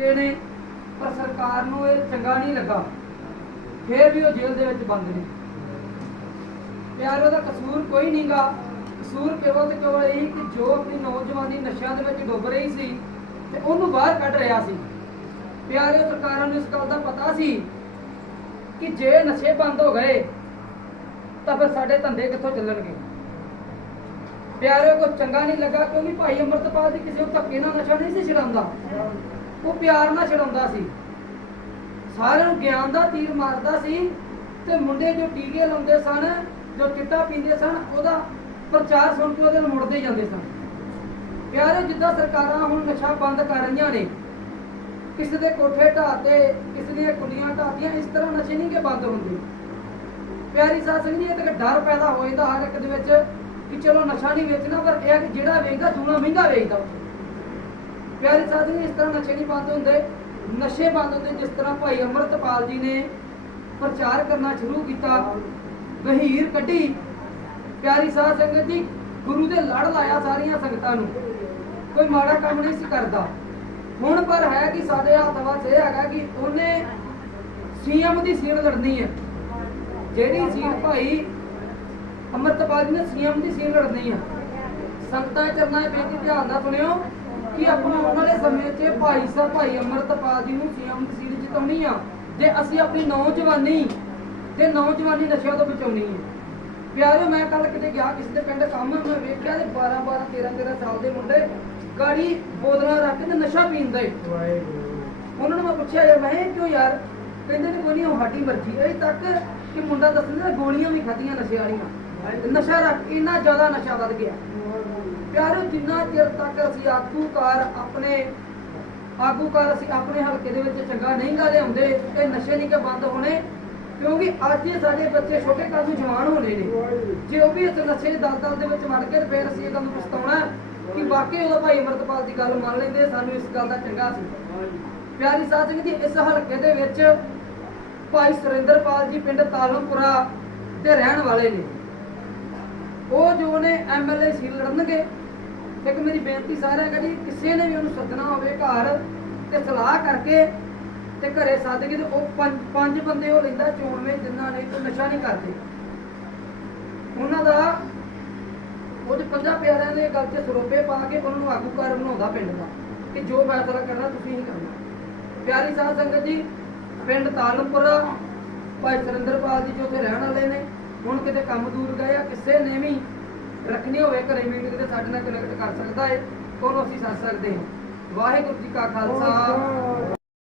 ਚੁੱਕੇ ਨੇ, ਪਰ ਸਰਕਾਰ ਨੂੰ ਇਹ ਚੰਗਾ ਨਹੀਂ ਲੱਗਾ। ਫੇਰ ਵੀ ਉਹ ਜੇਲ੍ਹ ਦੇ ਵਿੱਚ ਬੰਦ ਨੇ। ਪਿਆਰੋ ਦਾ ਕਸੂਰ ਕੋਈ ਨਹੀਂਗਾ ਕਸੂਰ ਕੇਵਲ ਤੇ ਕੇਵਲ ਇਹ ਕਿ ਜੋ ਆਪਣੀ ਨੌਜਵਾਨੀ ਨਸ਼ਿਆਂ ਦੇ ਵਿੱਚ ਡੁੱਬ ਰਹੀ ਸੀ ਤੇ ਉਹਨੂੰ ਬਾਹਰ ਕੱਢ ਰਿਹਾ ਸੀ। ਪਿਆਰਿਓ ਸਰਕਾਰਾਂ ਨੂੰ ਇਸ ਗੱਲ ਦਾ ਪਤਾ ਸੀ ਕਿ ਜੇ ਨਸ਼ੇ ਬੰਦ ਹੋ ਗਏ, ਤਾਂ ਫਿਰ ਸਾਡੇ ਧੰਦੇ ਕਿੱਥੋਂ ਚੱਲਣਗੇ? ਪਿਆਰਿਓ ਕੋ ਚੰਗਾ ਨਹੀਂ ਲੱਗਾ, ਕਿਉਂਕਿ ਭਾਈ ਅਮਰਤਪਾਲ ਦੀ ਕਿਸੇ ਨੂੰ ਧੱਕੇ ਨਾਲ ਨਸ਼ਾ ਨਹੀਂ ਸੀ ਛਡਾਉਂਦਾ। ਉਹ ਪਿਆਰ ਨਾਲ ਛਡਾਉਂਦਾ ਸੀ। ਸਾਰਿਆਂ ਨੂੰ ਗਿਆਨ ਦਾ ਤੀਰ ਮਾਰਦਾ ਸੀ ਤੇ ਮੁੰਡੇ ਜੋ ਟੀਕੇ ਲਾਉਂਦੇ ਸਨ, ਜੋ ਚਿੱਟਾ ਪੀਂਦੇ ਸਨ, ਉਹਦਾ ਪ੍ਰਚਾਰ ਸੁਣ ਕੇ ਉਹਦੇ ਨਾਲ ਮੁੜਦੇ ਜਾਂਦੇ ਸਨ। ਪਿਆਰੇ, ਜਿੱਦਾਂ ਸਰਕਾਰਾਂ ਹੁਣ ਨਸ਼ਾ ਬੰਦ ਕਰ ਰਹੀਆਂ ਨੇ, ਕਿਸੇ ਦੇ ਕੋਠੇ ਢਾਤੇ ਕਿਸੇ ਦੀਆਂ ਕੁੜੀਆਂ ਢਾਤੀਆਂ ਇਸ ਤਰ੍ਹਾਂ ਨਸ਼ੇ ਨਹੀਂ ਕਿ ਬੰਦ ਹੁੰਦੇ। ਪਿਆਰੀ ਸਾਧ ਸੰਗਤ ਜੀ, ਇਹ ਤਾਂ ਡਰ ਪੈਦਾ ਹੋ ਜਾਂਦਾ ਹਰ ਇੱਕ ਦੇ ਵਿੱਚ ਕਿ ਚਲੋ ਨਸ਼ਾ ਨਹੀਂ ਵੇਚਣਾ, ਪਰ ਇਹ ਕਿ ਜਿਹੜਾ ਵੇਚਦਾ, ਦੂਣਾ ਮਹਿੰਗਾ ਵੇਚਦਾ। ਪਿਆਰੀ ਸਾਧ ਸੰਗਤ ਇਸ ਤਰ੍ਹਾਂ ਨਸ਼ੇ ਨਹੀਂ ਬੰਦ ਹੁੰਦੇ। ਨਸ਼ੇ ਬੰਦ ਹੁੰਦੇ ਜਿਸ ਤਰ੍ਹਾਂ ਭਾਈ ਅਮਰਤਪਾਲ ਜੀ ਨੇ ਪ੍ਰਚਾਰ ਕਰਨਾ ਸ਼ੁਰੂ ਕੀਤਾ। ਗਹੀਰ ਕੱਢੀ। ਪਿਆਰੀ ਸਾਧ ਸੰਗਤ ਜੀ, ਗੁਰੂ ਦੇ ਲੜ ਲਾਇਆ ਸਾਰੀਆਂ ਸੰਗਤਾਂ ਨੂੰ। ਕੋਈ ਮਾੜਾ ਕੰਮ ਨਹੀਂ ਸੀ ਕਰਦਾ। ਹੁਣ ਪਰ ਹੈ ਕਿ ਸਾਡੇ ਹੱਥ ਵਿੱਚ ਇਹ ਹੈਗਾ ਕਿ ਉਹਨੇ ਸੀਐਮ ਦੀ ਸੀਟ ਲੜਨੀ ਹੈ। ਜਿਹੜੀ ਸੀਟ ਭਾਈ ਅਮਰਤਪਾਲ ਜੀ ਨੇ ਸੀਐਮ ਦੀ ਸੀਟ ਲੜਨੀ ਹੈ। ਸੰਗਤਾਂ ਦੇ ਚਰਨਾਂ 'ਚ ਧਿਆਨ ਨਾਲ ਸੁਣਿਓ। ਕਿ ਆਪਣਾ ਆਉਣ ਵਾਲੇ ਸਮੇਂ 'ਚ ਭਾਈ ਸਾਹਿਬ ਭਾਈ ਅਮਰਤਪਾਲ ਜੀ ਨੂੰ ਸੀਐਮ ਦੀ ਸੀਟ ਜਿਤਾਉਣੀ ਆ ਤੇ ਅਸੀਂ ਆਪਣੀ ਨੌਜਵਾਨੀ ਤੇ ਨੌਜਵਾਨੀ ਨਸ਼ਿਆਂ ਤੋਂ ਬਚਾਉਣੀ ਹੈ ਪਿਆਰੇ ਮੈਂ ਕੱਲ ਕਿਤੇ ਗਿਆ ਕਿਸੇ ਦੇ ਪਿੰਡ ਕੰਮ ਮੈਂ ਵੇਖਿਆ ਤੇ 12 12 13 13 ਸਾਲ ਦੇ ਮੁੰਡੇ ਗਾੜੀ ਬੋਤਲਾਂ ਰੱਖ ਕੇ ਨਸ਼ਾ ਪੀਂਦੇ। ਉਹਨਾਂ ਨੂੰ ਮੈਂ ਪੁੱਛਿਆ ਯਾਰ ਮੈਂ ਕਿਉਂ ਯਾਰ? ਕਹਿੰਦੇ ਨੇ ਕੋਈ ਨਹੀਂ ਉਹ ਸਾਡੀ ਮਰਜ਼ੀ। ਅਜੇ ਤੱਕ ਕਿ ਮੁੰਡਾ ਦੱਸਦਾ ਗੋਲੀਆਂ ਵੀ ਖਾਧੀਆਂ ਨਸ਼ੇ ਵਾਲੀਆਂ। ਨਸ਼ਾ ਰੱਖ ਇੰਨਾ ਜ਼ਿਆਦਾ ਨਸ਼ਾ ਵੱਧ ਗਿਆ। ਪਿਆਰੋ ਜਿੰਨਾ ਚਿਰ ਤੱਕ ਅਸੀਂ ਆਗੂਕਾਰ ਆਪਣੇ ਆਗੂਕਾਰ ਅਸੀਂ ਆਪਣੇ ਹਲਕੇ ਦੇ ਵਿੱਚ ਚੰਗਾ ਨਹੀਂ ਗਾ ਲਿਆਉਂਦੇ ਇਹ ਨਸ਼ੇ ਨਹੀਂ ਕਿ ਬੰਦ ਹੋਣੇ, ਕਿਉਂਕਿ ਅੱਜ ਇਹ ਸਾਡੇ ਬੱਚੇ ਛੋਟੇ ਕੱਦ ਨੂੰ ਜਵਾਨ ਹੋਣੇ ਨੇ। ਜੇ ਉਹ ਵੀ ਇਸ ਨਸ਼ੇ ਦੇ ਦਲਦਲ ਦੇ ਵਿੱਚ ਵੜ ਕੇ ਤੇ ਅਸੀਂ ਇਹ ਗੱਲ ਨੂੰ ਪਛਤਾਉਣਾ ਕਿ ਵਾਕਈ ਉਹਦਾ ਭਾਈ ਅਮਰਤਪਾਲ ਦੀ ਗੱਲ ਮੰਨ ਲੈਂਦੇ, ਸਾਨੂੰ ਇਸ ਗੱਲ ਦਾ ਚੰਗਾ ਸੀ। ਪਿਆਰੀ ਸਾਧ ਸੰਗਤ ਜੀ, ਇਸ ਹਲਕੇ ਦੇ ਵਿੱਚ ਭਾਈ ਸੁਰਿੰਦਰਪਾਲ ਜੀ ਪਿੰਡ ਤਾਲਮਪੁਰਾ ਦੇ ਰਹਿਣ ਵਾਲੇ ਨੇ। ਉਹ ਜੋ ਨੇ ਐਮਐਲਏ ਸੀਲ ਲੜਨਗੇ। ਇੱਕ ਮੇਰੀ ਬੇਨਤੀ ਸਾਰਿਆਂ ਨੂੰ ਜੀ, ਕਿਸੇ ਨੇ ਵੀ ਉਹਨੂੰ ਸੱਦਣਾ ਹੋਵੇ ਘਰ ਤੇ ਸਲਾਹ ਕਰਕੇ ਤੇ ਘਰੇ ਸੱਦ ਕੇ ਤੇ ਉਹ ਪੰਜ ਪੰਜ ਬੰਦੇ ਉਹ ਲੈਂਦਾ ਵਿੱਚ ਜਿਨ੍ਹਾਂ ਨੇ ਕੋਈ ਨਸ਼ਾ ਨਹੀਂ ਕਰਦੇ। ਉਹਨਾਂ ਦਾ ਉਹਦੇ ਪੰਜਾਂ ਪਿਆਰਿਆਂ ਦੇ ਗੱਲ 'ਚ ਸਰੋਪੇ ਪਾ ਕੇ ਉਹਨਾਂ ਨੂੰ ਆਗੂਕਾਰ ਬਣਾਉਂਦਾ ਪਿੰਡ ਦਾ ਕਿ ਜੋ ਫੈਸਲਾ ਕਰਨਾ ਤੁਸੀਂ ਹੀ ਕਰਨਾ। ਪਿਆਰੀ ਸਾਧ ਸੰਗਤ ਜੀ, ਪਿੰਡ ਤਾਲਮਪੁਰਾ, ਭਾਈ ਸੁਰਿੰਦਰਪਾਲ ਜੀ ਜੋ ਉੱਥੇ ਰਹਿਣ ਵਾਲੇ ਨੇ ਹੁਣ ਕਿਤੇ ਕੰਮ ਦੂਰ ਗਏ ਆ, ਕਿਸੇ ਨੇ ਵੀ ਰੱਖਣੀ ਹੋਵੇ, ਘਰੇ ਮੀਟਿੰਗ ਤੇ ਸਾਡੇ ਨਾਲ ਕਨੈਕਟ ਕਰ ਸਕਦਾ ਹੈ ਉਹਨੂੰ ਅਸੀਂ ਸੱਦ ਸਕਦੇ ਹਾਂ। ਵਾਹਿਗੁਰੂ ਜੀ ਕਾ ਖਾਲਸਾ।